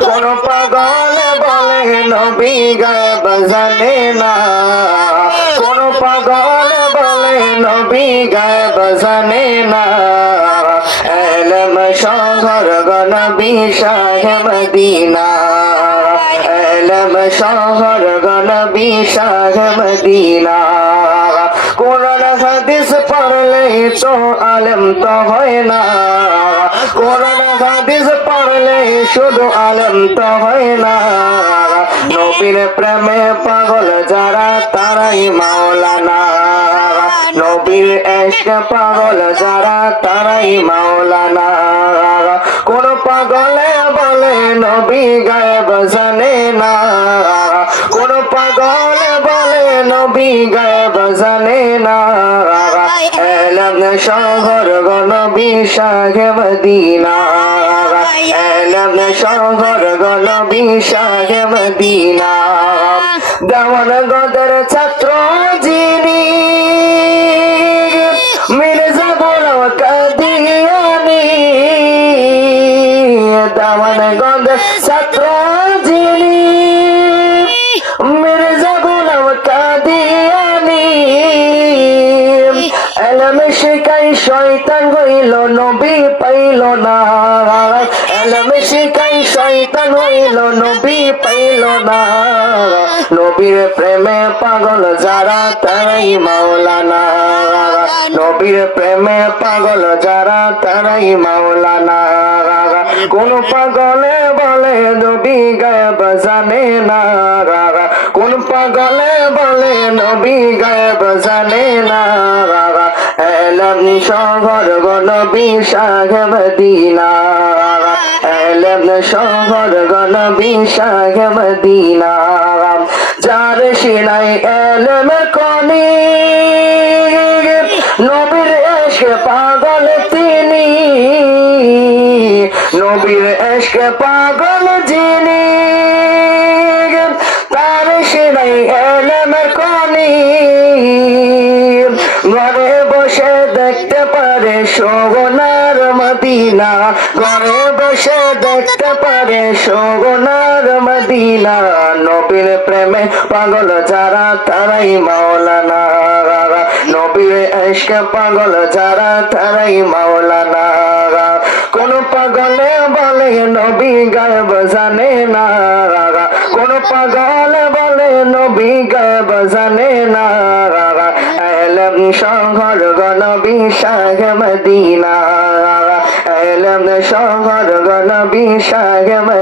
কোন পাগল বলে নবী গায়েব জানে না, কোন পাগল বলে নবী গায়েব জানে না। এলম শহর নবী শাহে মদিনা, এলম শহর নবী শাহে মদিনা। কোরআন হাদিস পড়লে তো আলেম তো হয় না, কোরআন হাদিস পড়লে শুধু আলেম তো হয় না। নবীর প্রেমে পাগল যারা তারাই মাওলানা, নবীর ইশকে পাগল যারা তারাই মাওলানা। কোন পাগলে বলে নবী গায়েব জানে না, কোন পাগলে বলে নবী গায়েব জানে না। এলম শহর নবী শাহে মদিনা, এলম শহর নবী শাহে মদিনা। দেওয়ান গদের ছাত্র যিনি মির্জা গোলাম কাদিয়ানী, দেওয়ান গদের ছাত্র যিনি মির্জা গোলাম কাদিয়ানী। এলম শিখাই শয়তান হইল নবী পাইল না, এলম শিখাই শয়তান হইল নবী পাইল না। নবীর প্রেমে পাগল যারা তারাই মাওলানা, নবীর প্রেমে পাগল যারা তারাই মাওলানা। কোন পাগলে বলে নবী গায়েব জানে না, কোন পাগলে বলে নবী গায়েব জানে না। এলম শহর নবী শাহে মদিনা, এলম শহর নবী শাহে মদিনা। যার সিনাই এলম কনি নবীর ইশকে পাগল তিনি, নবীর ইশকে পাগল যিনি তার সিনাই এলম কনি। ঘরে বসে দেখতে পারে সোনার মদিনা, ঘরে বসে দেখতে পারে সোনার মদিনা। নবীর প্রেমে পাগল যারা তারাই মাওলানা, নবীর ইশকে পাগল যারা তারাই মাওলানা। কোন পাগলে বলে নবী গায়েব জানে না, কোন পাগলে বলে নবী গায়েব জানে না। এলম শহর নবী শাহে মদিনা, এলম শহর নবী শাহে মদিনা।